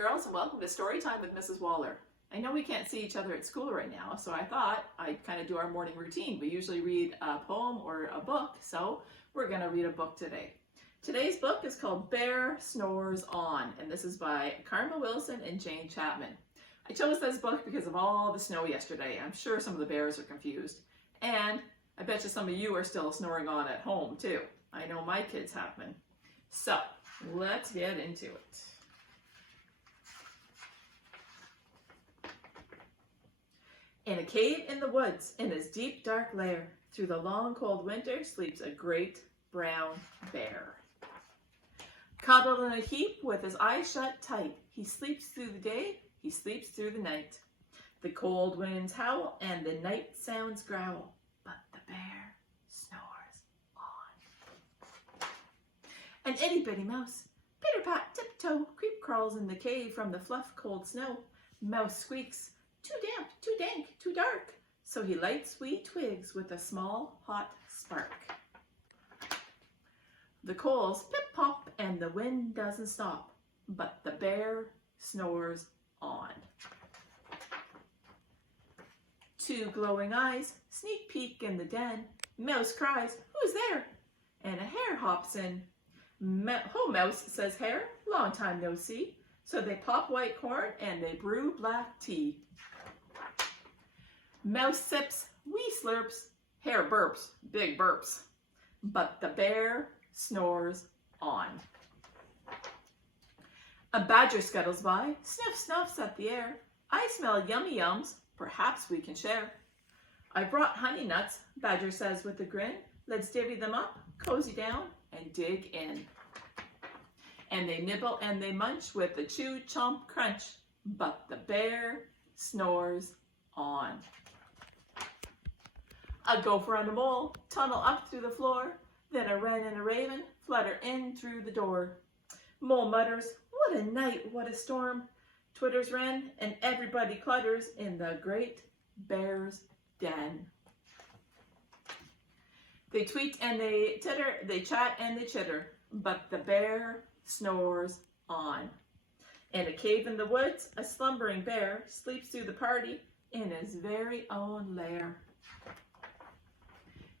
girls, and welcome to Story Time with Mrs. Waller. I know we can't see each other at school right now, so I thought I'd kind of do our morning routine. We usually read a poem or a book, so we're going to read a book today. Today's book is called Bear Snores On, and this is by Karma Wilson and Jane Chapman. I chose this book because of all the snow yesterday. I'm sure some of the bears are confused, and I bet you some of you are still snoring on at home too. I know my kids have been. So let's get into it. In a cave in the woods, in his deep dark lair, through the long cold winter sleeps a great brown bear. Cuddled in a heap with his eyes shut tight, he sleeps through the day, he sleeps through the night. The cold winds howl and the night sounds growl, but the bear snores on. An itty bitty mouse, pitter-pat, tiptoe, creep crawls in the cave from the fluff cold snow. Mouse squeaks, too damp, too dank, too dark, so he lights wee twigs with a small hot spark. The coals pip-pop and the wind doesn't stop, but the bear snores on. Two glowing eyes sneak peek in the den. Mouse cries, "Who's there?" And a hare hops in. "Ho, Mouse," says Hare, "long time no see." So they pop white corn and they brew black tea. Mouse sips, wee slurps, Hare burps, big burps, but the bear snores on. A badger scuttles by, sniff snuffs at the air. "I smell yummy yums, perhaps we can share." "I brought honey nuts," badger says with a grin. "Let's divvy them up, cozy down, and dig in." And they nibble and they munch with a chew, chomp, crunch, but the bear snores on. A gopher and a mole tunnel up through the floor, then a wren and a raven flutter in through the door. Mole mutters, "What a night, what a storm," twitters wren, and everybody clutters in the great bear's den. They tweet and they titter, they chat and they chitter, but the bear snores on. In a cave in the woods, a slumbering bear sleeps through the party in his very own lair.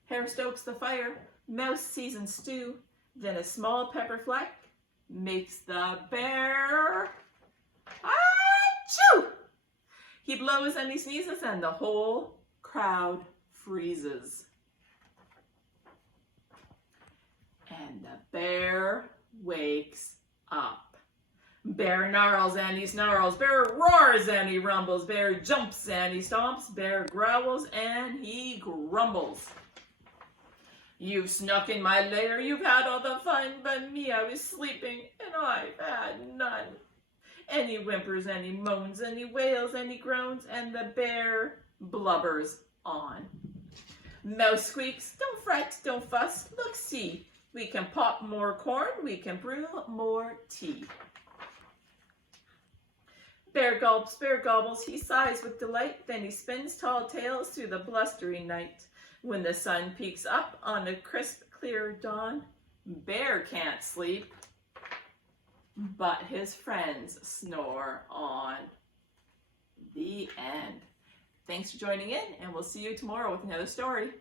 Hare stokes the fire, mouse seasons stew, then a small pepper fleck makes the bear achoo! He blows and he sneezes and the whole crowd freezes. And the bear wakes up. Bear gnarls and he snarls, bear roars and he rumbles, bear jumps and he stomps, bear growls and he grumbles. "You've snuck in my lair, you've had all the fun, but me, I was sleeping and I've had none." And he whimpers and he moans and he wails and he groans, and the bear blubbers on. Mouse squeaks, "Don't fret, don't fuss, look, see. We can pop more corn, we can brew more tea." Bear gulps, bear gobbles, he sighs with delight, then he spins tall tales through the blustery night. When the sun peeks up on a crisp, clear dawn, bear can't sleep, but his friends snore on. The end. Thanks for joining in, and we'll see you tomorrow with another story.